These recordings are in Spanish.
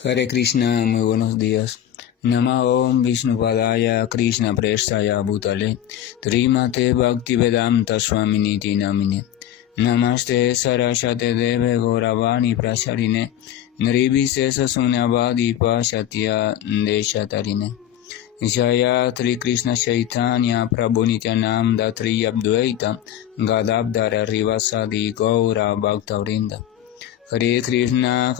Hare Krishna, muy buenos días. Nama Om Vishnupadaya Krishna Prestaya Bhutale Trimate Bhaktivedanta Swaminiti Namine Namaste Saraswate Deve Gauravani Pracharine Nirvishesha Sunyavadi Pashatya Deshatarine Jaya Tri Krishna Chaitanya Prabhu Nityananda Tri Abdvaita Gadabdara Rivasadi Gaura Bhaktavrinda Hare Krishna,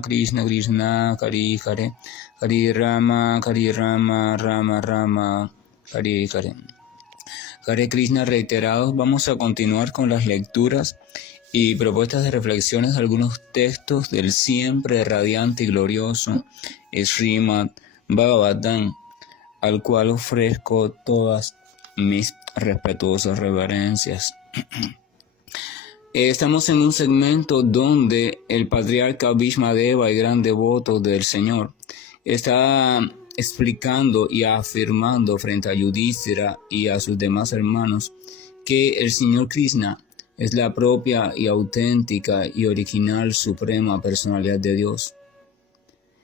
Krishna Krishna, Hare Hare, Hare Rama, Rama Rama, Hare Hare. Hare Krishna reiterados, vamos a continuar con las lecturas y propuestas de reflexiones de algunos textos del siempre radiante y glorioso Srimad Bhagavatam, al cual ofrezco todas mis respetuosas reverencias. Estamos en un segmento donde el patriarca Bhishmadeva, el gran devoto del Señor, está explicando y afirmando frente a Yudhishthira y a sus demás hermanos que el Señor Krishna es la propia y auténtica y original suprema personalidad de Dios.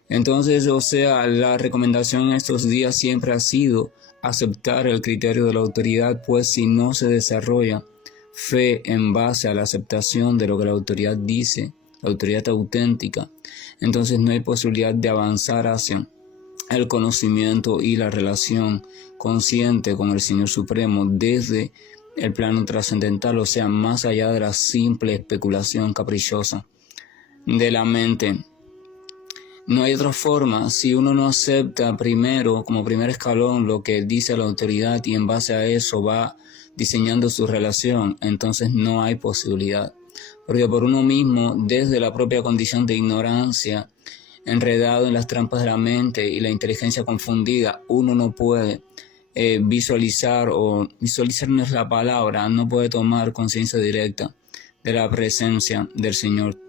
Entonces, la recomendación en estos días siempre ha sido aceptar el criterio de la autoridad, pues si no se desarrolla fe en base a la aceptación de lo que la autoridad dice, la autoridad auténtica, entonces no hay posibilidad de avanzar hacia el conocimiento y la relación consciente con el Señor Supremo desde el plano trascendental, o sea, más allá de la simple especulación caprichosa de la mente. No hay otra forma. Si uno no acepta primero, como primer escalón, lo que dice la autoridad y en base a eso va diseñando su relación, entonces no hay posibilidad. Porque por uno mismo, desde la propia condición de ignorancia, enredado en las trampas de la mente y la inteligencia confundida, uno no puede visualizar no es la palabra, no puede tomar conciencia directa de la presencia del Señor.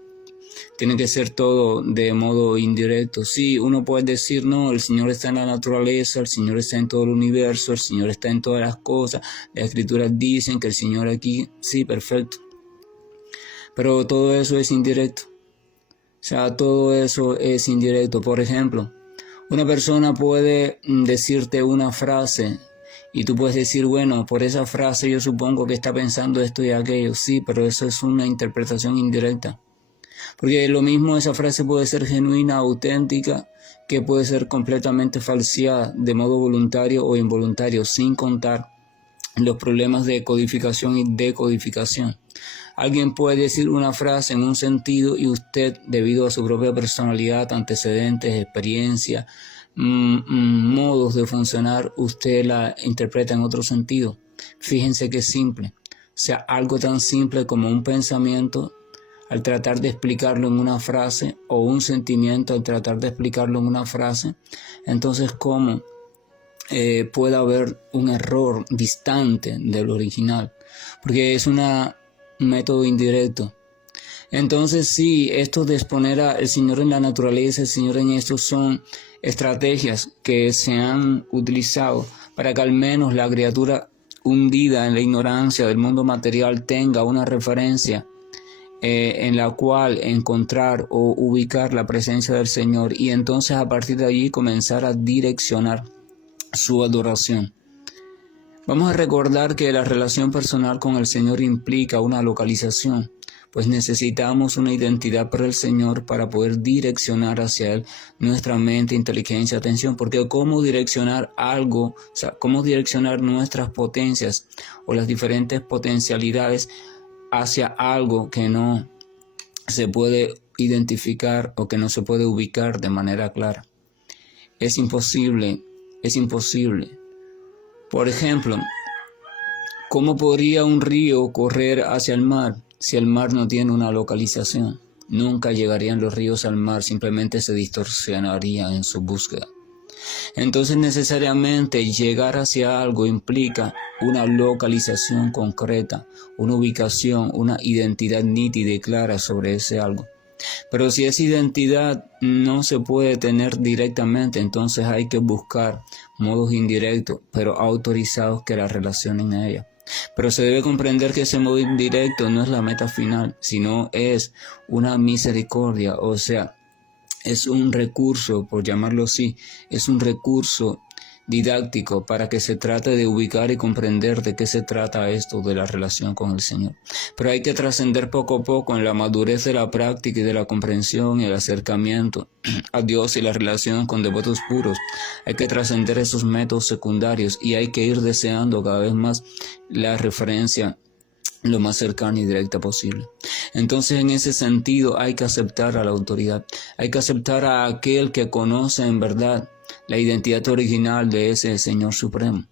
Tiene que ser todo de modo indirecto. Sí, uno puede decir, no, el Señor está en la naturaleza, el Señor está en todo el universo, el Señor está en todas las cosas. Las Escrituras dicen que el Señor aquí, sí, perfecto. Pero todo eso es indirecto. O sea, todo eso es indirecto. Por ejemplo, una persona puede decirte una frase y tú puedes decir, bueno, por esa frase yo supongo que está pensando esto y aquello. Sí, pero eso es una interpretación indirecta. Porque lo mismo esa frase puede ser genuina, auténtica, que puede ser completamente falseada de modo voluntario o involuntario, sin contar los problemas de codificación y decodificación. Alguien puede decir una frase en un sentido y usted, debido a su propia personalidad, antecedentes, experiencia, modos de funcionar, usted la interpreta en otro sentido. Fíjense que es simple. O sea, algo tan simple como un pensamiento, al tratar de explicarlo en una frase, o un sentimiento al tratar de explicarlo en una frase, entonces ¿cómo puede haber un error distante del original? Porque es un método indirecto. Entonces sí, esto de exponer al Señor en la naturaleza, el Señor en esto, son estrategias que se han utilizado para que al menos la criatura hundida en la ignorancia del mundo material tenga una referencia en la cual encontrar o ubicar la presencia del Señor y entonces a partir de allí comenzar a direccionar su adoración. Vamos a recordar que la relación personal con el Señor implica una localización, pues necesitamos una identidad para el Señor para poder direccionar hacia Él nuestra mente, inteligencia, atención, porque cómo direccionar algo, o sea, cómo direccionar nuestras potencias o las diferentes potencialidades hacia algo que no se puede identificar o que no se puede ubicar de manera clara. Es imposible. Por ejemplo, ¿cómo podría un río correr hacia el mar si el mar no tiene una localización? Nunca llegarían los ríos al mar, simplemente se distorsionarían en su búsqueda. Entonces necesariamente llegar hacia algo implica una localización concreta, una ubicación, una identidad nítida y clara sobre ese algo. Pero si esa identidad no se puede tener directamente, entonces hay que buscar modos indirectos, pero autorizados que la relacionen a ella. Pero se debe comprender que ese modo indirecto no es la meta final, sino es una misericordia, o sea, es un recurso, por llamarlo así, es un recurso didáctico para que se trate de ubicar y comprender de qué se trata esto de la relación con el Señor. Pero hay que trascender poco a poco en la madurez de la práctica y de la comprensión y el acercamiento a Dios y la relación con devotos puros. Hay que trascender esos métodos secundarios y hay que ir deseando cada vez más la referencia lo más cercana y directa posible. Entonces, en ese sentido, hay que aceptar a la autoridad, hay que aceptar a aquel que conoce en verdad la identidad original de ese Señor Supremo.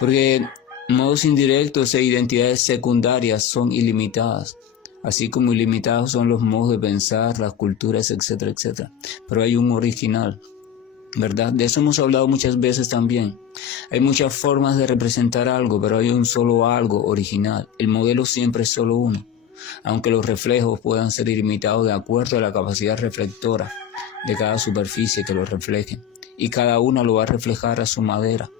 Porque modos indirectos e identidades secundarias son ilimitadas, así como ilimitados son los modos de pensar, las culturas, etcétera, etcétera. Pero hay un original, ¿verdad? De eso hemos hablado muchas veces también. Hay muchas formas de representar algo, pero hay un solo algo original. El modelo siempre es solo uno, aunque los reflejos puedan ser ilimitados de acuerdo a la capacidad reflectora de cada superficie que lo refleje, y cada una lo va a reflejar a su manera.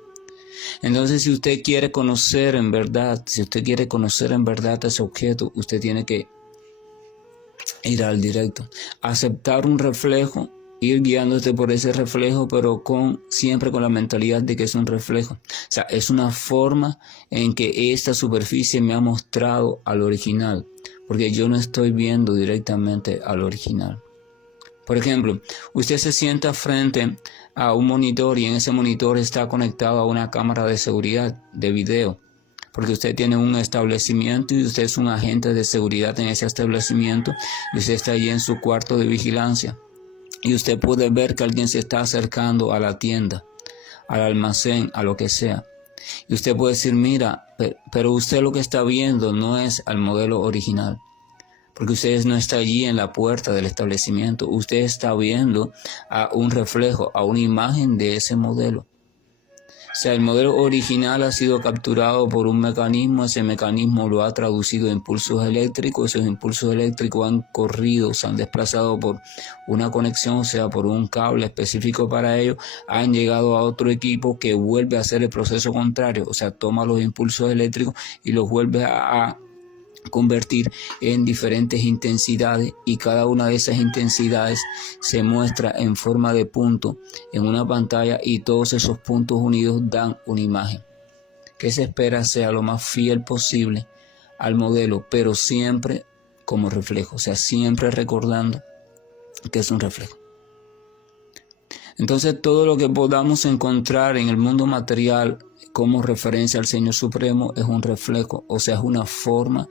Entonces, si usted quiere conocer en verdad, ese objeto, usted tiene que ir al directo, aceptar un reflejo, ir guiándote por ese reflejo, pero siempre con la mentalidad de que es un reflejo. O sea, es una forma en que esta superficie me ha mostrado al original, porque yo no estoy viendo directamente al original. Por ejemplo, usted se sienta frente a un monitor y en ese monitor está conectado a una cámara de seguridad de video, porque usted tiene un establecimiento y usted es un agente de seguridad en ese establecimiento y usted está allí en su cuarto de vigilancia y usted puede ver que alguien se está acercando a la tienda, al almacén, a lo que sea. Y usted puede decir, mira, pero usted lo que está viendo no es al modelo original, porque usted no está allí en la puerta del establecimiento, usted está viendo a un reflejo, a una imagen de ese modelo. O sea, el modelo original ha sido capturado por un mecanismo, ese mecanismo lo ha traducido en impulsos eléctricos, esos impulsos eléctricos han corrido, se han desplazado por una conexión, o sea, por un cable específico para ello, han llegado a otro equipo que vuelve a hacer el proceso contrario, o sea, toma los impulsos eléctricos y los vuelve a convertir en diferentes intensidades y cada una de esas intensidades se muestra en forma de punto en una pantalla y todos esos puntos unidos dan una imagen que se espera sea lo más fiel posible al modelo, pero siempre como reflejo, o sea, siempre recordando que es un reflejo. Entonces todo lo que podamos encontrar en el mundo material como referencia al Señor Supremo es un reflejo, o sea, es una forma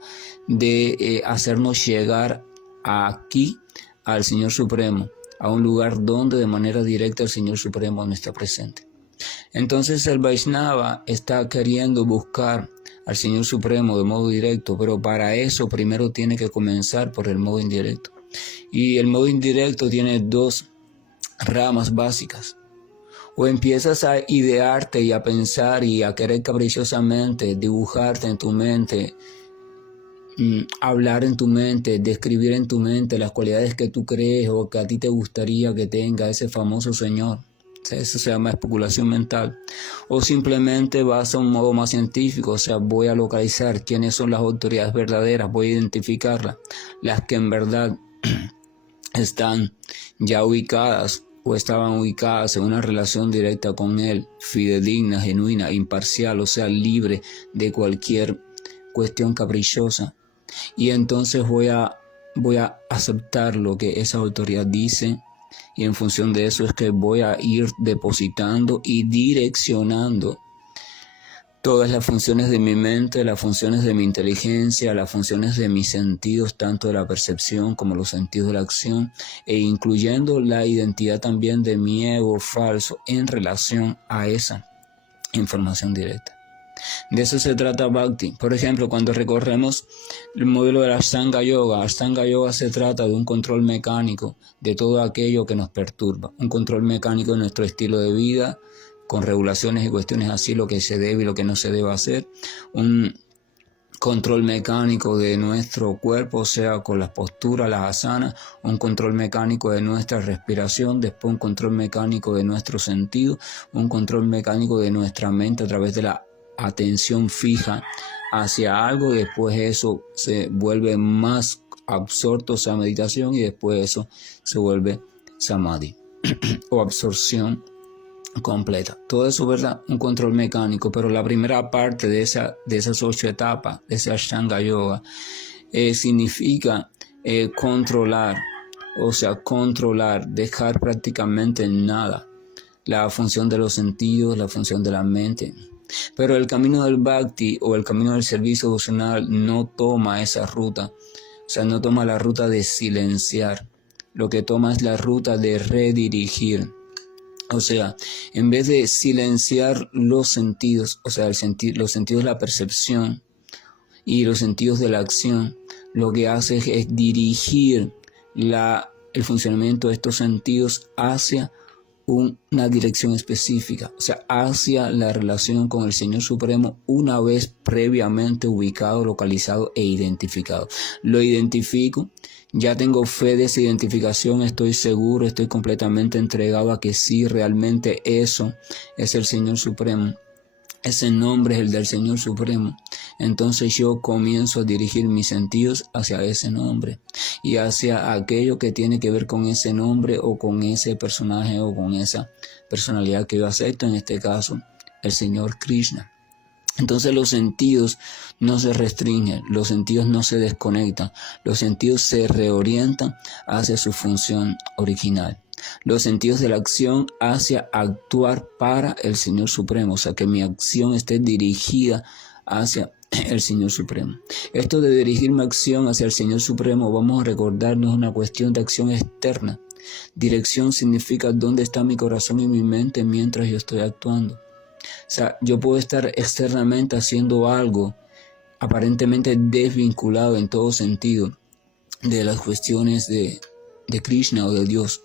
de hacernos llegar aquí al Señor Supremo, a un lugar donde de manera directa el Señor Supremo no está presente. Entonces el Vaishnava está queriendo buscar al Señor Supremo de modo directo, pero para eso primero tiene que comenzar por el modo indirecto. Y el modo indirecto tiene dos ramas básicas. O empiezas a idearte y a pensar y a querer caprichosamente dibujarte en tu mente, hablar en tu mente, describir en tu mente las cualidades que tú crees o que a ti te gustaría que tenga ese famoso señor. O sea, eso se llama especulación mental. O simplemente vas a un modo más científico, o sea, voy a localizar quiénes son las autoridades verdaderas, voy a identificarlas, las que en verdad están ya ubicadas o estaban ubicadas en una relación directa con él, fidedigna, genuina, imparcial, o sea, libre de cualquier cuestión caprichosa. Y entonces voy a aceptar lo que esa autoridad dice y en función de eso es que voy a ir depositando y direccionando todas las funciones de mi mente, las funciones de mi inteligencia, las funciones de mis sentidos, tanto de la percepción como los sentidos de la acción, e incluyendo la identidad también de mi ego falso en relación a esa información directa. De eso se trata Bhakti. Por ejemplo, cuando recorremos el modelo de la Ashtanga Yoga se trata de un control mecánico de todo aquello que nos perturba, un control mecánico de nuestro estilo de vida, con regulaciones y cuestiones así, lo que se debe y lo que no se debe hacer, un control mecánico de nuestro cuerpo, o sea, con las posturas, las asanas, un control mecánico de nuestra respiración, después un control mecánico de nuestro sentido, un control mecánico de nuestra mente a través de la atención fija hacia algo, después eso se vuelve más absorto, o sea, meditación, y después eso se vuelve samadhi o absorción completa. Todo eso, ¿verdad? Un control mecánico, pero la primera parte de esas 8 etapas, de ese Ashtanga Yoga, significa controlar, dejar prácticamente nada, la función de los sentidos, la función de la mente. Pero el camino del Bhakti o el camino del servicio devocional no toma esa ruta, no toma la ruta de silenciar, lo que toma es la ruta de redirigir. En vez de silenciar los sentidos, los sentidos de la percepción y los sentidos de la acción, lo que hace es dirigir el funcionamiento de estos sentidos hacia una dirección específica, hacia la relación con el Señor Supremo una vez previamente ubicado, localizado e identificado. Lo identifico, ya tengo fe de esa identificación, estoy seguro, estoy completamente entregado a que sí, realmente eso es el Señor Supremo. Ese nombre es el del Señor Supremo. Entonces yo comienzo a dirigir mis sentidos hacia ese nombre y hacia aquello que tiene que ver con ese nombre o con ese personaje o con esa personalidad que yo acepto, en este caso, el Señor Krishna. Entonces los sentidos no se restringen, los sentidos no se desconectan, los sentidos se reorientan hacia su función original. Los sentidos de la acción hacia actuar para el Señor Supremo, que mi acción esté dirigida hacia el Señor Supremo. Esto de dirigir mi acción hacia el Señor Supremo, vamos a recordarnos una cuestión de acción externa. Dirección significa dónde está mi corazón y mi mente mientras yo estoy actuando. Yo puedo estar externamente haciendo algo aparentemente desvinculado en todo sentido de las cuestiones de Krishna o de Dios.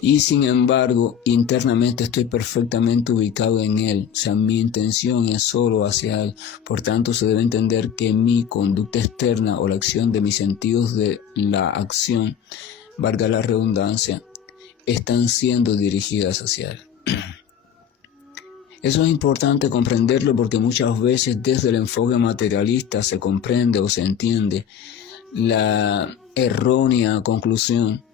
Y sin embargo, internamente estoy perfectamente ubicado en Él. Mi intención es solo hacia Él. Por tanto, se debe entender que mi conducta externa o la acción de mis sentidos de la acción, valga la redundancia, están siendo dirigidas hacia Él. Eso es importante comprenderlo porque muchas veces desde el enfoque materialista se comprende o se entiende la errónea conclusión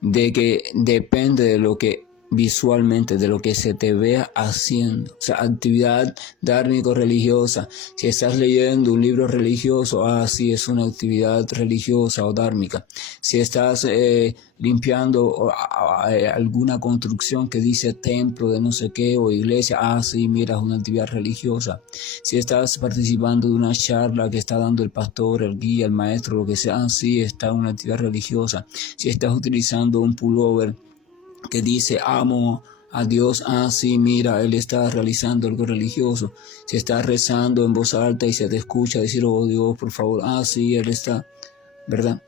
de que depende de lo que visualmente, de lo que se te vea haciendo. Actividad dármico-religiosa. Si estás leyendo un libro religioso, sí, es una actividad religiosa o dármica. Si estás limpiando alguna construcción que dice templo de no sé qué o iglesia, sí, mira, es una actividad religiosa. Si estás participando de una charla que está dando el pastor, el guía, el maestro, lo que sea, sí, está una actividad religiosa. Si estás utilizando un pullover que dice amo a Dios, sí, mira, Él está realizando algo religioso. Si estás rezando en voz alta y se te escucha decir, oh Dios, por favor, sí, Él está, ¿verdad?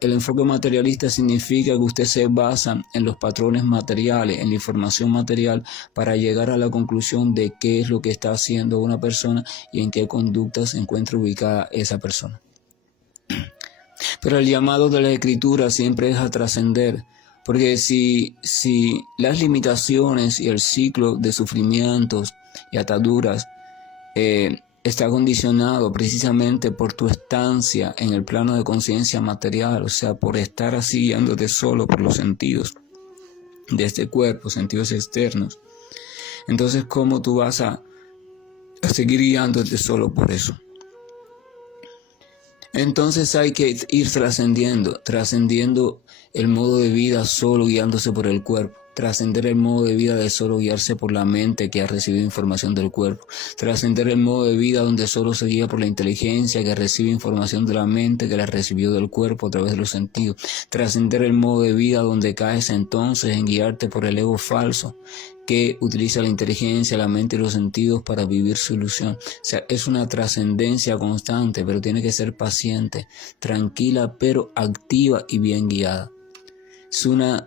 El enfoque materialista significa que usted se basa en los patrones materiales, en la información material, para llegar a la conclusión de qué es lo que está haciendo una persona y en qué conducta se encuentra ubicada esa persona. Pero el llamado de la Escritura siempre es a trascender. Porque si las limitaciones y el ciclo de sufrimientos y ataduras está condicionado precisamente por tu estancia en el plano de conciencia material, por estar así guiándote solo por los sentidos de este cuerpo, sentidos externos, entonces ¿cómo tú vas a seguir guiándote solo por eso? Entonces hay que ir trascendiendo el modo de vida solo guiándose por el cuerpo, trascender el modo de vida de solo guiarse por la mente que ha recibido información del cuerpo, trascender el modo de vida donde solo se guía por la inteligencia que recibe información de la mente que la recibió del cuerpo a través de los sentidos, trascender el modo de vida donde caes entonces en guiarte por el ego falso que utiliza la inteligencia, la mente y los sentidos para vivir su ilusión. Es una trascendencia constante, pero tiene que ser paciente, tranquila, pero activa y bien guiada. Es un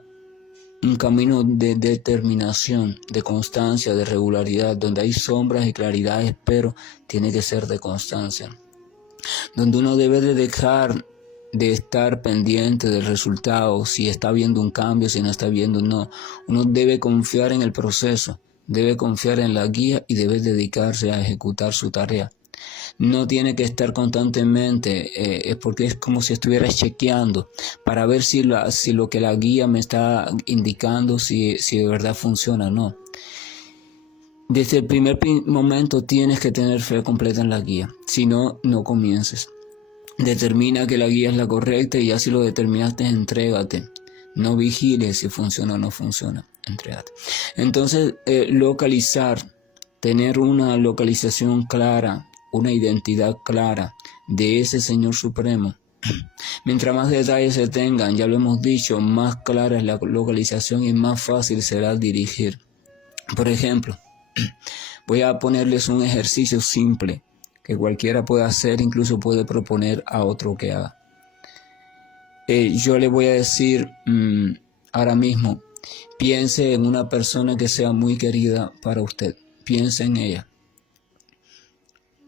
camino de determinación, de constancia, de regularidad, donde hay sombras y claridades, pero tiene que ser de constancia. Donde uno debe de dejar de estar pendiente del resultado, si está viendo un cambio, si no está viendo, no. Uno debe confiar en el proceso, debe confiar en la guía y debe dedicarse a ejecutar su tarea. No tiene que estar constantemente, porque es como si estuviera chequeando para ver si lo que la guía me está indicando, si de verdad funciona o no. Desde el primer momento tienes que tener fe completa en la guía, si no, no comiences. Determina que la guía es la correcta y ya si lo determinaste, entrégate. No vigiles si funciona o no funciona, entrégate. Entonces, localizar, tener una localización clara, una identidad clara de ese Señor Supremo. Mientras más detalles se tengan, ya lo hemos dicho, más clara es la localización y más fácil será dirigir. Por ejemplo, voy a ponerles un ejercicio simple que cualquiera puede hacer, incluso puede proponer a otro que haga. Yo le voy a decir ahora mismo, piense en una persona que sea muy querida para usted. Piense en ella.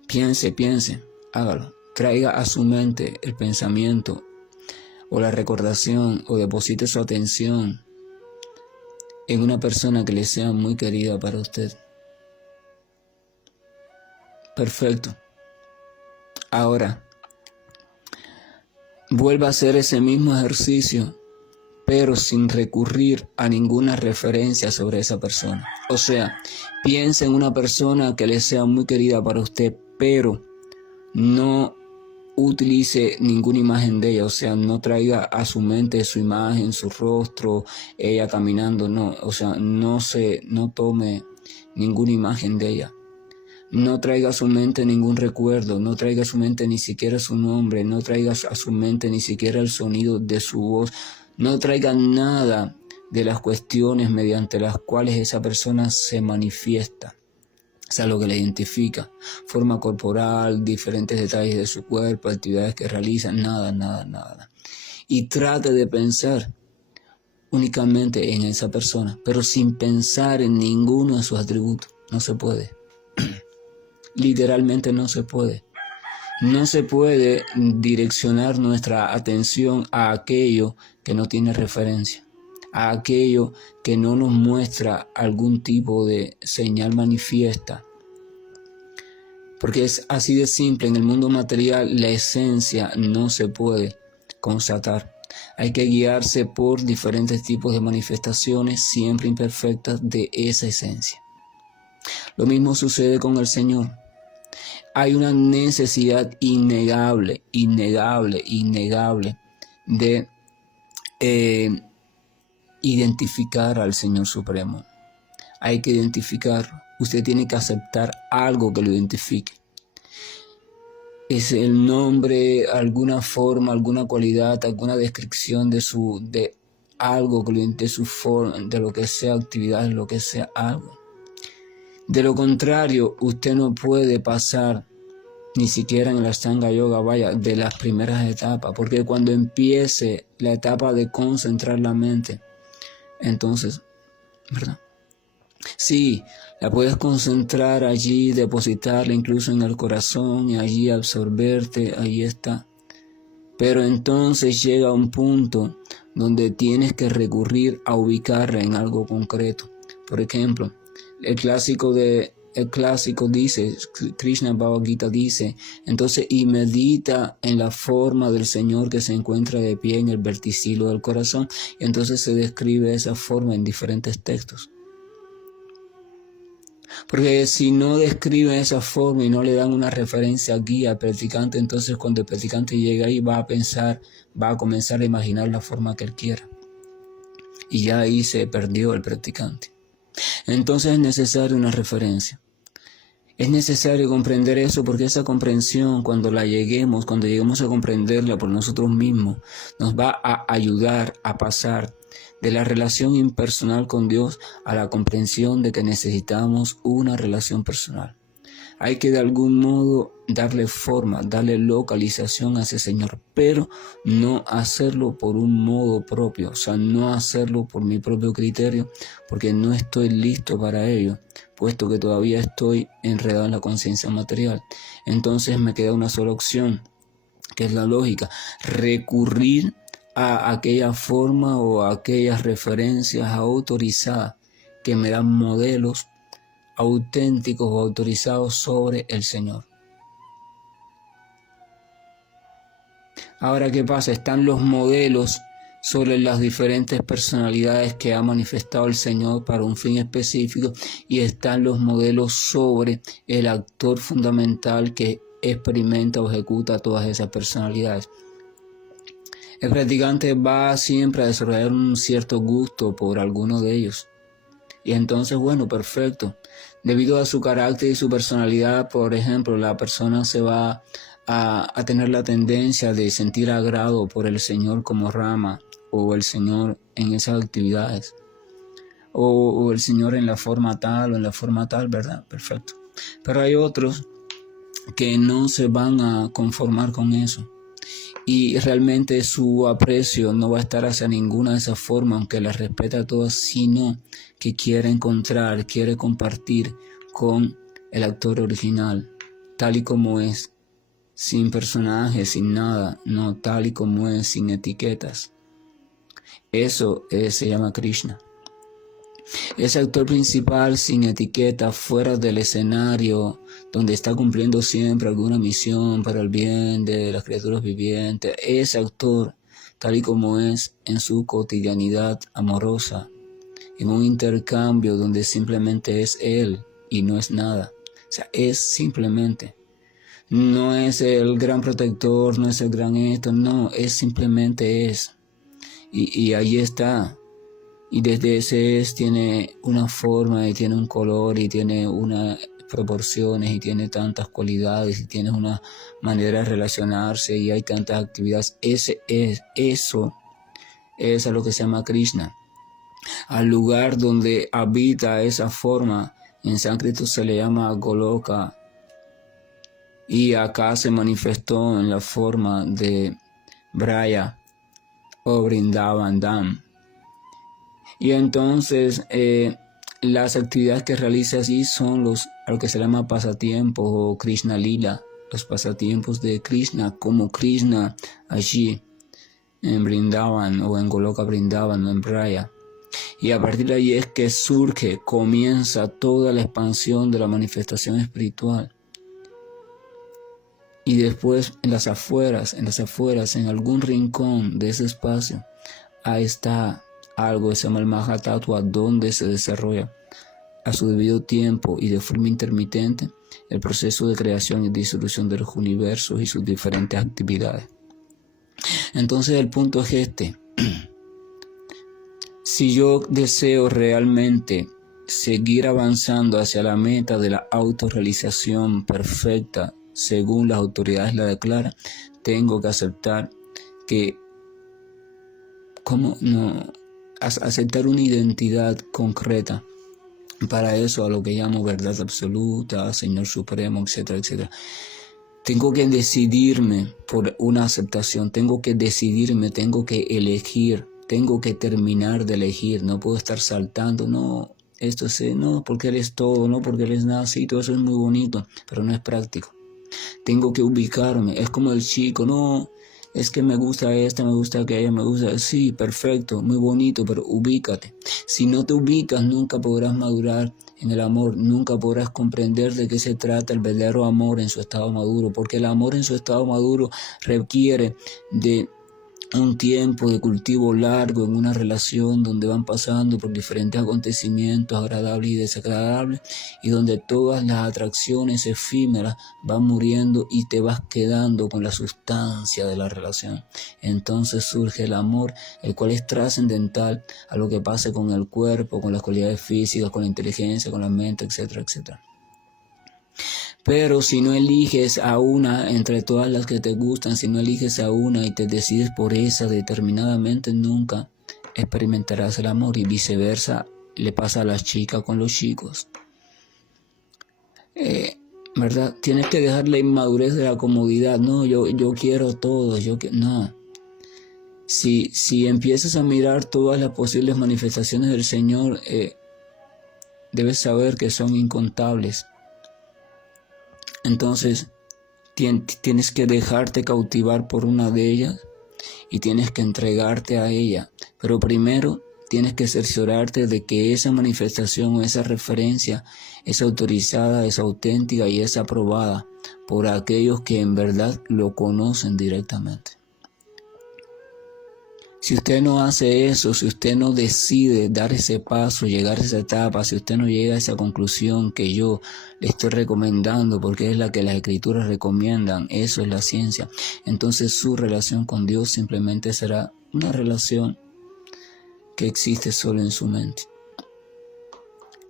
Piense, hágalo. Traiga a su mente el pensamiento o la recordación o deposite su atención en una persona que le sea muy querida para usted. Perfecto. Ahora, vuelva a hacer ese mismo ejercicio, pero sin recurrir a ninguna referencia sobre esa persona. O sea, piense en una persona que le sea muy querida para usted, pero no utilice ninguna imagen de ella. O sea, no traiga a su mente su imagen, su rostro, ella caminando, no. O sea, no tome ninguna imagen de ella. No traiga a su mente ningún recuerdo, no traiga a su mente ni siquiera su nombre, no traiga a su mente ni siquiera el sonido de su voz, no traiga nada de las cuestiones mediante las cuales esa persona se manifiesta. O sea, lo que la identifica, forma corporal, diferentes detalles de su cuerpo, actividades que realiza, nada. Y trate de pensar únicamente en esa persona, pero sin pensar en ninguno de sus atributos. No se puede. Literalmente no se puede. No se puede direccionar nuestra atención a aquello que no tiene referencia, a aquello que no nos muestra algún tipo de señal manifiesta. Porque es así de simple, en el mundo material la esencia no se puede constatar. Hay que guiarse por diferentes tipos de manifestaciones, siempre imperfectas, de esa esencia. Lo mismo sucede con el Señor. Hay una necesidad innegable de identificar al Señor Supremo. Hay que identificarlo. Usted tiene que aceptar algo que lo identifique. Es el nombre, alguna forma, alguna cualidad, alguna descripción de algo que lo de su forma, de lo que sea actividad, lo que sea algo. De lo contrario, usted no puede pasar ni siquiera en la Ashtanga Yoga, de las primeras etapas, porque cuando empiece la etapa de concentrar la mente, entonces, ¿verdad? Sí, la puedes concentrar allí, depositarla incluso en el corazón y allí absorberte, ahí está. Pero entonces llega un punto donde tienes que recurrir a ubicarla en algo concreto. Por ejemplo, el clásico dice, Krishna Bhagavad Gita dice, entonces y medita en la forma del Señor que se encuentra de pie en el verticilo del corazón. Y entonces se describe esa forma en diferentes textos. Porque si no describe esa forma y no le dan una referencia guía al practicante, entonces cuando el practicante llega ahí va a comenzar a imaginar la forma que él quiera. Y ya ahí se perdió el practicante. Entonces es necesaria una referencia. Es necesario comprender eso, porque esa comprensión, cuando lleguemos a comprenderla por nosotros mismos, nos va a ayudar a pasar de la relación impersonal con Dios a la comprensión de que necesitamos una relación personal. Hay que de algún modo darle forma, darle localización a ese Señor, pero no hacerlo por un modo propio, o sea, no hacerlo por mi propio criterio, porque no estoy listo para ello, puesto que todavía estoy enredado en la conciencia material. Entonces me queda una sola opción, que es la lógica, recurrir a aquella forma o a aquellas referencias autorizadas que me dan modelos auténticos o autorizados sobre el Señor. Ahora, ¿qué pasa? Están los modelos sobre las diferentes personalidades que ha manifestado el Señor para un fin específico, y están los modelos sobre el actor fundamental que experimenta o ejecuta todas esas personalidades. El practicante va siempre a desarrollar un cierto gusto por alguno de ellos. Y entonces, bueno, perfecto. Debido a su carácter y su personalidad, por ejemplo, la persona se va a tener la tendencia de sentir agrado por el Señor como rama, o el Señor en esas actividades, o el Señor en la forma tal o en la forma tal, ¿verdad? Perfecto. Pero hay otros que no se van a conformar con eso, y realmente su aprecio no va a estar hacia ninguna de esas formas, aunque las respeta a todas, sino que quiere encontrar, quiere compartir con el actor original, tal y como es, sin personajes, sin nada, no, tal y como es, sin etiquetas. Eso se llama Krishna. Ese actor principal sin etiqueta, fuera del escenario, donde está cumpliendo siempre alguna misión para el bien de las criaturas vivientes, ese actor, tal y como es en su cotidianidad amorosa, en un intercambio donde simplemente es él y no es nada. O sea, es simplemente. No es el gran protector, no es el gran esto, no, es simplemente es. Y ahí está. Y desde ese es tiene una forma y tiene un color y tiene unas proporciones y tiene tantas cualidades y tiene una manera de relacionarse y hay tantas actividades. Eso es a lo que se llama Krishna. Al lugar donde habita esa forma, en sánscrito se le llama Goloka, y acá se manifestó en la forma de Braya o Vrindavan Dham. Y entonces las actividades que realiza allí son a lo que se llama pasatiempos o Krishna Lila, los pasatiempos de Krishna, como Krishna allí en Vrindavan o en Goloka Vrindavan o en Braya. Y a partir de ahí es que comienza toda la expansión de la manifestación espiritual. Y después en las afueras, en algún rincón de ese espacio, ahí está algo que se llama el Mahatattva, donde se desarrolla a su debido tiempo y de forma intermitente el proceso de creación y disolución de los universos y sus diferentes actividades. Entonces el punto es este. Si yo deseo realmente seguir avanzando hacia la meta de la autorrealización perfecta, según las autoridades la declaran, tengo que aceptar aceptar una identidad concreta. Para eso, a lo que llamo verdad absoluta, Señor Supremo, etcétera, etcétera. Tengo que decidirme por una aceptación, tengo que decidirme, tengo que elegir, tengo que terminar de elegir, no puedo estar saltando, no, no, porque eres todo, no, porque eres nada, sí, todo eso es muy bonito, pero no es práctico. Tengo que ubicarme, es como el chico, no, es que me gusta esta, me gusta aquella, me gusta, sí, perfecto, muy bonito, pero ubícate. Si no te ubicas, nunca podrás madurar en el amor, nunca podrás comprender de qué se trata el verdadero amor en su estado maduro, porque el amor en su estado maduro requiere de un tiempo de cultivo largo en una relación donde van pasando por diferentes acontecimientos agradables y desagradables, y donde todas las atracciones efímeras van muriendo y te vas quedando con la sustancia de la relación. Entonces surge el amor, el cual es trascendental a lo que pase con el cuerpo, con las cualidades físicas, con la inteligencia, con la mente, etcétera, etcétera. Pero si no eliges a una entre todas las que te gustan, si no eliges a una y te decides por esa determinadamente, nunca experimentarás el amor, y viceversa le pasa a las chicas con los chicos. ¿Verdad? Tienes que dejar la inmadurez de la comodidad. No, yo quiero todo, no. Si empiezas a mirar todas las posibles manifestaciones del Señor, debes saber que son incontables. Entonces, tienes que dejarte cautivar por una de ellas y tienes que entregarte a ella. Pero primero tienes que cerciorarte de que esa manifestación o esa referencia es autorizada, es auténtica y es aprobada por aquellos que en verdad lo conocen directamente. Si usted no hace eso, si usted no decide dar ese paso, llegar a esa etapa, si usted no llega a esa conclusión que yo le estoy recomendando, porque es la que las escrituras recomiendan, eso es la ciencia, entonces su relación con Dios simplemente será una relación que existe solo en su mente.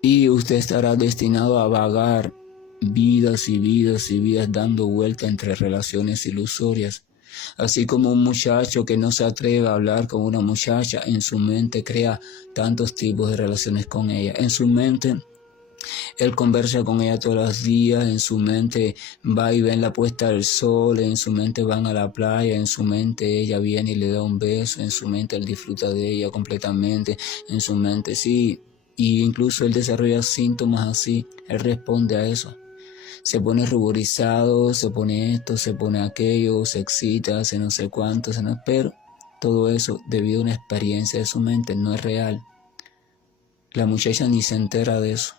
Y usted estará destinado a vagar vidas y vidas y vidas dando vuelta entre relaciones ilusorias. Así como un muchacho que no se atreve a hablar con una muchacha, en su mente crea tantos tipos de relaciones con ella. En su mente, él conversa con ella todos los días, en su mente va y ven la puesta del sol, en su mente van a la playa, en su mente ella viene y le da un beso, en su mente él disfruta de ella completamente, en su mente sí, y incluso él desarrolla síntomas así, él responde a eso. Se pone ruborizado, se pone esto, se pone aquello, se excita, se no sé cuánto, pero todo eso debido a una experiencia de su mente, no es real. La muchacha ni se entera de eso.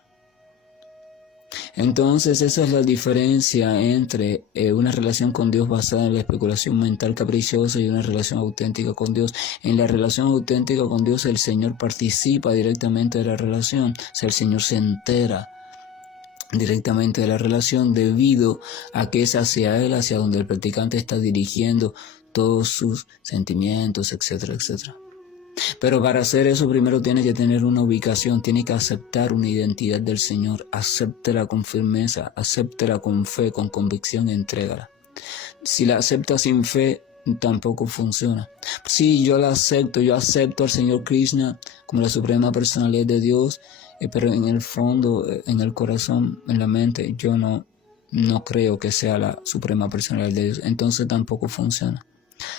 Entonces esa es la diferencia entre una relación con Dios basada en la especulación mental caprichosa y una relación auténtica con Dios. En la relación auténtica con Dios el Señor participa directamente de la relación, o sea, el Señor se entera directamente de la relación debido a que es hacia Él, hacia donde el practicante está dirigiendo todos sus sentimientos, etcétera, etcétera. Pero para hacer eso primero tiene que tener una ubicación, tiene que aceptar una identidad del Señor, acéptela con firmeza, acéptela con fe, con convicción, entrégala. Si la acepta sin fe, tampoco funciona. Sí, yo acepto al Señor Krishna como la suprema personalidad de Dios, pero en el fondo, en el corazón, en la mente, yo no creo que sea la suprema personalidad de Dios. Entonces tampoco funciona.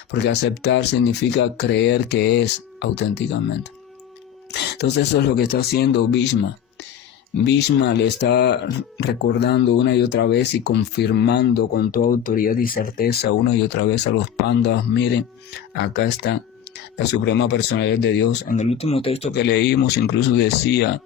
Porque aceptar significa creer que es auténticamente. Entonces eso es lo que está haciendo Bhishma. Bhishma le está recordando una y otra vez y confirmando con toda autoridad y certeza una y otra vez a los pandas, miren, acá está la suprema personalidad de Dios. En el último texto que leímos incluso decía,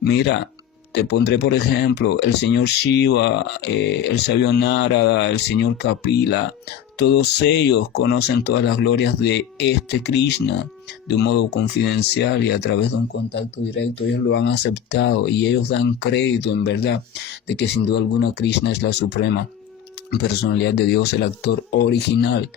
mira, te pondré por ejemplo el señor Shiva, el sabio Narada, el señor Kapila. Todos ellos conocen todas las glorias de este Krishna de un modo confidencial y a través de un contacto directo. Ellos lo han aceptado y ellos dan crédito en verdad de que sin duda alguna Krishna es la suprema personalidad de Dios, el actor original,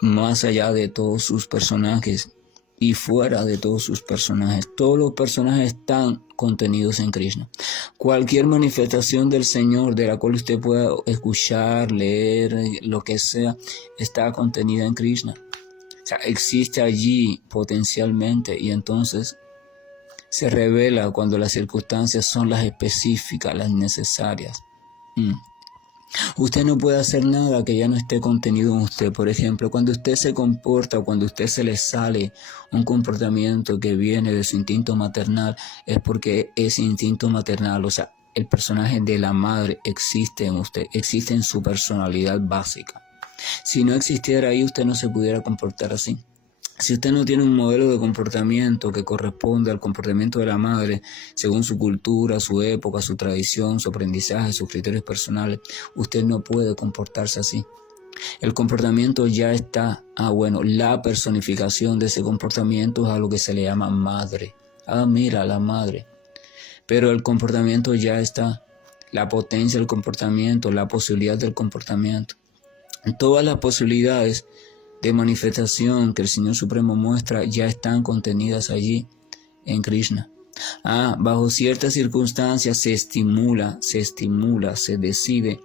más allá de todos sus personajes y fuera de todos sus personajes. Todos los personajes están contenidos en Krishna. Cualquier manifestación del Señor de la cual usted pueda escuchar, leer, lo que sea, está contenida en Krishna. O sea, existe allí potencialmente y entonces se revela cuando las circunstancias son las específicas, las necesarias. Usted no puede hacer nada que ya no esté contenido en usted. Por ejemplo, cuando usted se comporta, cuando usted se le sale un comportamiento que viene de su instinto maternal, es porque ese instinto maternal, o sea, el personaje de la madre existe en usted, existe en su personalidad básica. Si no existiera ahí, usted no se pudiera comportar así. Si usted no tiene un modelo de comportamiento que corresponde al comportamiento de la madre, según su cultura, su época, su tradición, su aprendizaje, sus criterios personales, usted no puede comportarse así. El comportamiento ya está. La personificación de ese comportamiento es a lo que se le llama madre. Mira, la madre. Pero el comportamiento ya está. La potencia del comportamiento, la posibilidad del comportamiento. Todas las posibilidades de manifestación que el Señor Supremo muestra ya están contenidas allí en Krishna. Bajo ciertas circunstancias se estimula, se decide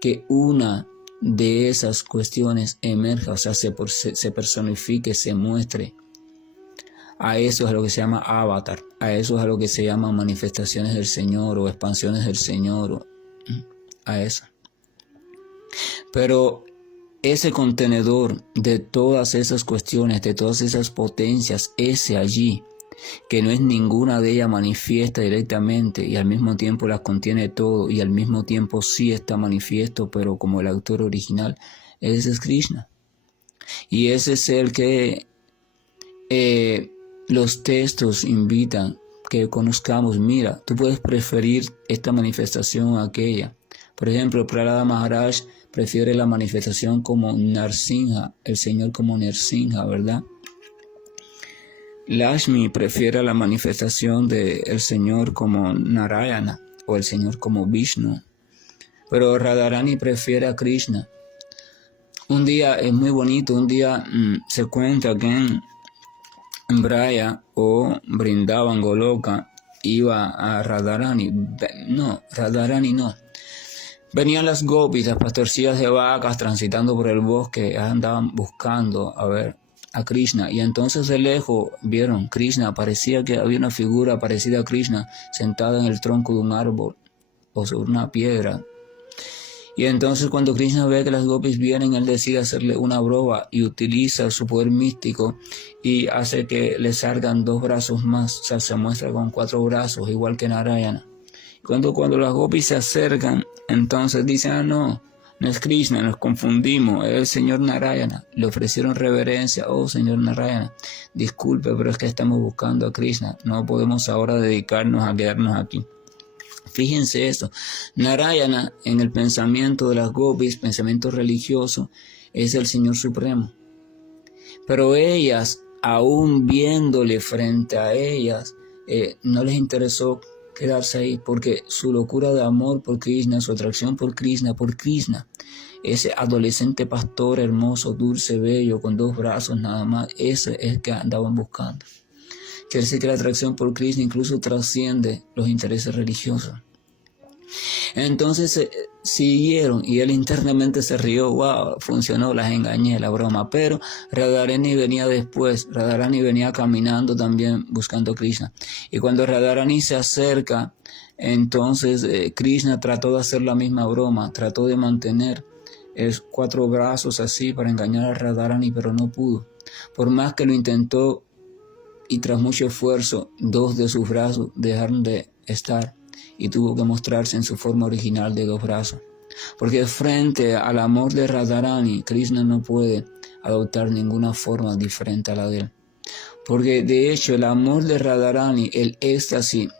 que una de esas cuestiones emerja, o sea, se personifique, se muestre. A eso es a lo que se llama avatar, a eso es a lo que se llama manifestaciones del Señor o expansiones del Señor, a eso. Pero ese contenedor de todas esas cuestiones, de todas esas potencias, ese allí, que no es ninguna de ellas manifiesta directamente y al mismo tiempo las contiene todo y al mismo tiempo sí está manifiesto, pero como el autor original, ese es Krishna. Y ese es el que los textos invitan que conozcamos. Mira, tú puedes preferir esta manifestación a aquella. Por ejemplo, Prahlada Maharaj prefiere la manifestación como Narsinha, el Señor como Narsinha, ¿verdad? Lakshmi prefiere la manifestación del Señor como Narayana o el Señor como Vishnu, pero Radharani prefiere a Krishna. Un día es muy bonito, un día se cuenta que en Braya o Brindavan Goloka iba a Radharani. No, Radharani no. Venían las gopis, las pastorcillas de vacas, transitando por el bosque, andaban buscando a ver a Krishna, y entonces de lejos vieron Krishna, parecía que había una figura parecida a Krishna sentada en el tronco de un árbol o sobre una piedra. Y entonces cuando Krishna ve que las gopis vienen, él decide hacerle una broma y utiliza su poder místico y hace que le salgan 2 brazos más, o sea, se muestra con 4 brazos, igual que Narayana. Cuando las gopis se acercan, entonces dicen, no es Krishna, nos confundimos, es el señor Narayana. Le ofrecieron reverencia, oh señor Narayana, disculpe, pero es que estamos buscando a Krishna, no podemos ahora dedicarnos a quedarnos aquí. Fíjense esto, Narayana en el pensamiento de las gopis, pensamiento religioso, es el Señor Supremo. Pero ellas, aún viéndole frente a ellas, no les interesó quedarse ahí, porque su locura de amor por Krishna, su atracción por Krishna, ese adolescente pastor hermoso, dulce, bello, con 2 brazos nada más, ese es que andaban buscando. Quiere decir que la atracción por Krishna incluso trasciende los intereses religiosos. Entonces siguieron y él internamente se rió, wow, funcionó, las engañé, la broma. Pero Radharani venía después, Radharani venía caminando también buscando a Krishna. Y cuando Radharani se acerca, entonces Krishna trató de hacer la misma broma, trató de mantener 4 brazos así para engañar a Radharani, pero no pudo. Por más que lo intentó, y tras mucho esfuerzo, 2 de sus brazos dejaron de estar y tuvo que mostrarse en su forma original de 2 brazos. Porque frente al amor de Radharani, Krishna no puede adoptar ninguna forma diferente a la de él. Porque de hecho el amor de Radharani, el éxtasis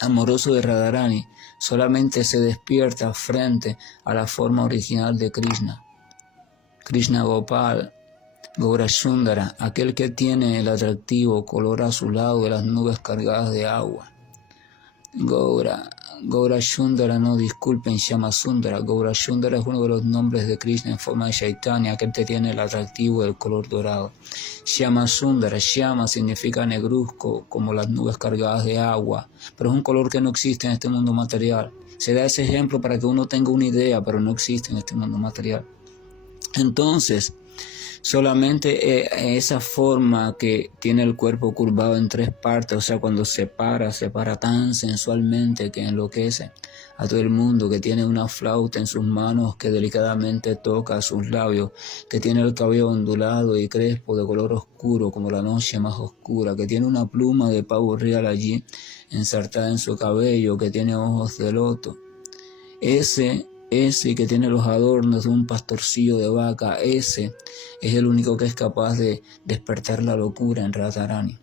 amoroso de Radharani, solamente se despierta frente a la forma original de Krishna. Krishna Gopal, Gaurasundara, aquel que tiene el atractivo color azulado de las nubes cargadas de agua. Gaurasundara, no, disculpen, Shyamasundara. Gaurasundara es uno de los nombres de Krishna en forma de Chaitanya, aquel que tiene el atractivo del color dorado. Shyamasundara, Shyama significa negruzco, como las nubes cargadas de agua, pero es un color que no existe en este mundo material. Se da ese ejemplo para que uno tenga una idea, pero no existe en este mundo material. Entonces, solamente esa forma que tiene el cuerpo curvado en 3 partes, o sea, cuando se para tan sensualmente que enloquece a todo el mundo, que tiene una flauta en sus manos que delicadamente toca sus labios, que tiene el cabello ondulado y crespo de color oscuro como la noche más oscura, que tiene una pluma de pavo real allí ensartada en su cabello, que tiene ojos de loto. Ese que tiene los adornos de un pastorcillo de vaca, ese es el único que es capaz de despertar la locura en Radharani.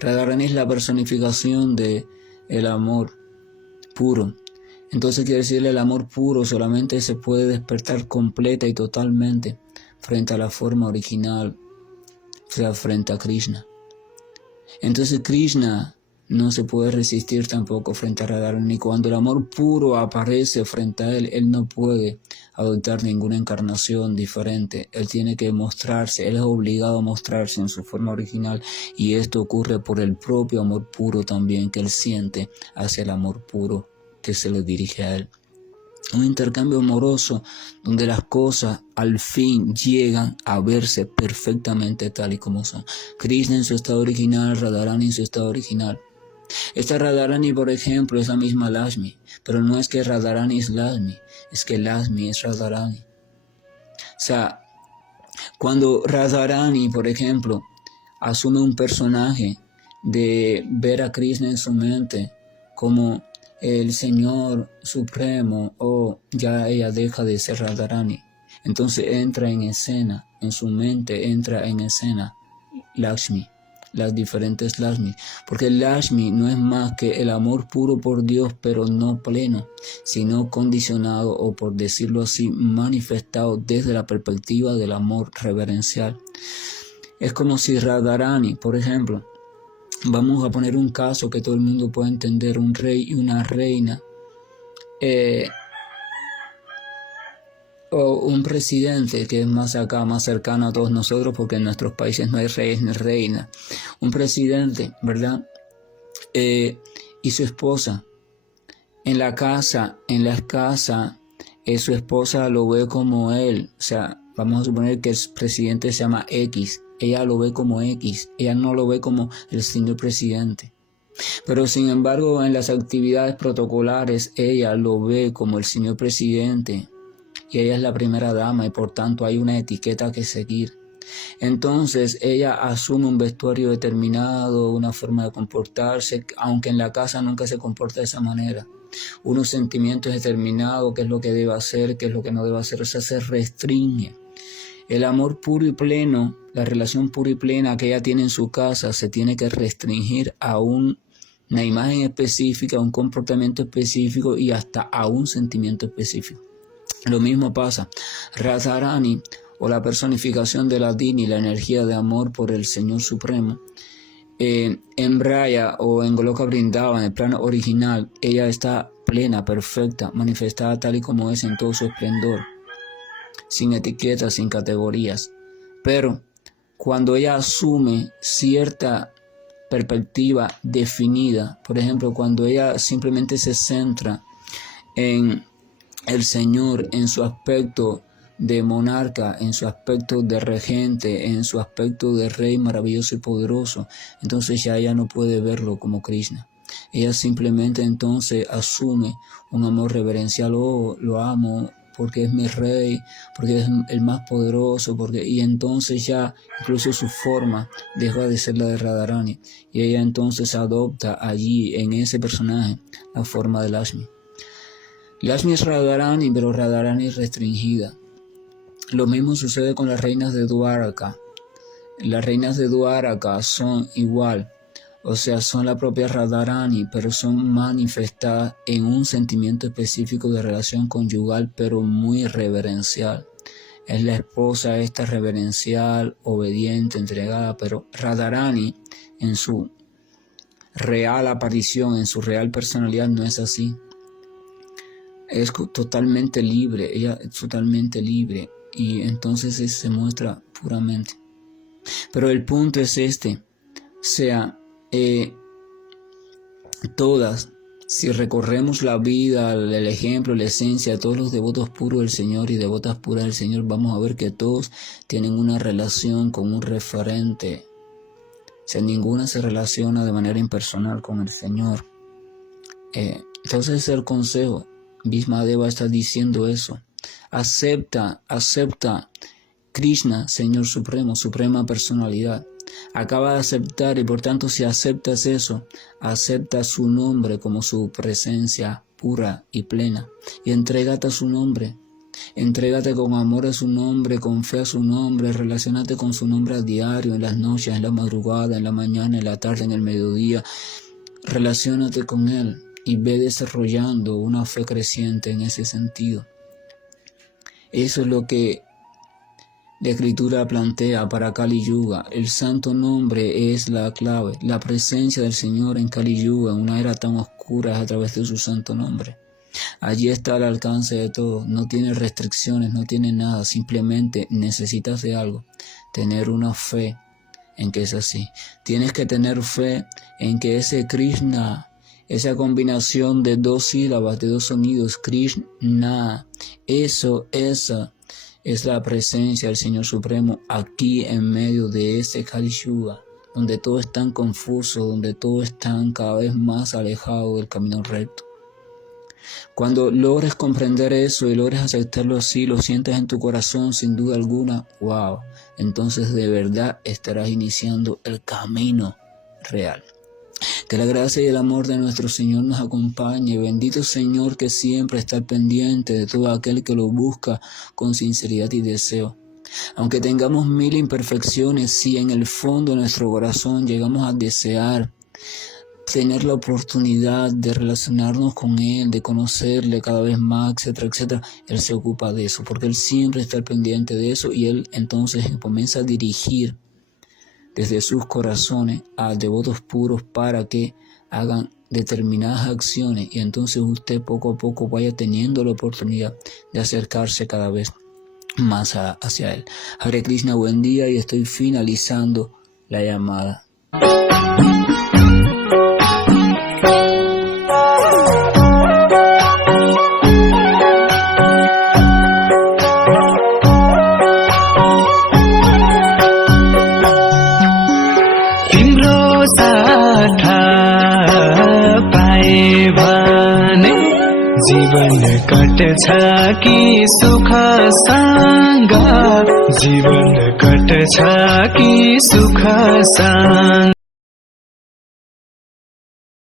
Radharani es la personificación del amor puro. Entonces quiere decir el amor puro solamente se puede despertar completa y totalmente frente a la forma original, o sea, frente a Krishna. Entonces Krishna no se puede resistir tampoco frente a Radharani. Cuando el amor puro aparece frente a él, él no puede adoptar ninguna encarnación diferente. Él tiene que mostrarse, él es obligado a mostrarse en su forma original, y esto ocurre por el propio amor puro también que él siente hacia el amor puro que se le dirige a él. Un intercambio amoroso donde las cosas al fin llegan a verse perfectamente tal y como son. Krishna en su estado original, Radharani en su estado original. Esta Radharani, por ejemplo, es la misma Lakshmi, pero no es que Radharani es Lakshmi, es que Lakshmi es Radharani. O sea, cuando Radharani, por ejemplo, asume un personaje de ver a Krishna en su mente como el Señor Supremo, o ya ella deja de ser Radharani, entonces entra en escena, en su mente entra en escena Lakshmi, las diferentes Lakshmi, porque Lakshmi no es más que el amor puro por Dios, pero no pleno, sino condicionado, o por decirlo así, manifestado desde la perspectiva del amor reverencial. Es como si Radharani, por ejemplo, vamos a poner un caso que todo el mundo pueda entender, un rey y una reina, o un presidente, que es más acá, más cercano a todos nosotros, porque en nuestros países no hay reyes ni reinas. Un presidente, ¿verdad? Y su esposa. En la casa, su esposa lo ve como él. O sea, vamos a suponer que el presidente se llama X. Ella lo ve como X. Ella no lo ve como el señor presidente. Pero sin embargo, en las actividades protocolares, ella lo ve como el señor presidente. Y ella es la primera dama y por tanto hay una etiqueta que seguir. Entonces ella asume un vestuario determinado, una forma de comportarse, aunque en la casa nunca se comporta de esa manera. Unos sentimientos determinados, qué es lo que debe hacer, qué es lo que no debe hacer, o sea, se restringe. El amor puro y pleno, la relación pura y plena que ella tiene en su casa se tiene que restringir a una imagen específica, a un comportamiento específico y hasta a un sentimiento específico. Lo mismo pasa. Radharani, o la personificación de la Dini, la energía de amor por el Señor Supremo, en Braya o en Goloka Vrindavan, en el plano original, ella está plena, perfecta, manifestada tal y como es en todo su esplendor, sin etiquetas, sin categorías. Pero cuando ella asume cierta perspectiva definida, por ejemplo, cuando ella simplemente se centra en el Señor, en su aspecto de monarca, en su aspecto de regente, en su aspecto de rey maravilloso y poderoso, entonces ya ella no puede verlo como Krishna. Ella simplemente entonces asume un amor reverencial. Oh, lo amo porque es mi rey, porque es el más poderoso, y entonces ya incluso su forma deja de ser la de Radharani y ella entonces adopta allí en ese personaje la forma de Lakshmi. Lakshmi es Radharani, pero Radharani es restringida. Lo mismo sucede con las reinas de Dwaraka. Las reinas de Dwaraka son igual, o sea, son la propia Radharani, pero son manifestadas en un sentimiento específico de relación conyugal, pero muy reverencial. Es la esposa esta reverencial, obediente, entregada, pero Radharani en su real aparición, en su real personalidad no es así. Es totalmente libre, ella es totalmente libre y entonces se muestra puramente. Pero el punto es este, todas, si recorremos la vida, el ejemplo, la esencia, todos los devotos puros del Señor y devotas puras del Señor, vamos a ver que todos tienen una relación con un referente. O sea, ninguna se relaciona de manera impersonal con el Señor. Entonces es el consejo. Bhishmadeva está diciendo eso. Acepta Krishna, Señor Supremo, Suprema Personalidad. Acaba de aceptar y por tanto si aceptas eso, acepta su nombre como su presencia pura y plena y entrégate a su nombre. Entrégate con amor a su nombre, con fe a su nombre, relacionate con su nombre a diario, en las noches, en la madrugada, en la mañana, en la tarde, en el mediodía. Relaciónate con él y ve desarrollando una fe creciente en ese sentido. Eso es lo que la Escritura plantea para Kali Yuga. El santo nombre es la clave. La presencia del Señor en Kali Yuga, en una era tan oscura, es a través de su santo nombre. Allí está al alcance de todo. No tiene restricciones, no tiene nada. Simplemente necesitas de algo. Tener una fe en que es así. Tienes que tener fe en que ese Krishna, esa combinación de dos sílabas, de dos sonidos, Krishna, esa es la presencia del Señor Supremo aquí en medio de ese Kali Yuga, donde todo es tan confuso, donde todo es tan cada vez más alejado del camino recto. Cuando logres comprender eso y logres aceptarlo así, lo sientes en tu corazón sin duda alguna, wow, entonces de verdad estarás iniciando el camino real. Que la gracia y el amor de nuestro Señor nos acompañe. Bendito Señor que siempre está al pendiente de todo aquel que lo busca con sinceridad y deseo. Aunque tengamos mil imperfecciones, si en el fondo de nuestro corazón llegamos a desear tener la oportunidad de relacionarnos con Él, de conocerle cada vez más, etcétera, etcétera, Él se ocupa de eso, porque Él siempre está al pendiente de eso y Él entonces comienza a dirigir desde sus corazones a devotos puros para que hagan determinadas acciones y entonces usted poco a poco vaya teniendo la oportunidad de acercarse cada vez más hacia él. Hare Krishna, buen día, y estoy finalizando la llamada. जीवन कट्छ कि सुख सँग, जीवन कट्छ कि सुख सँग।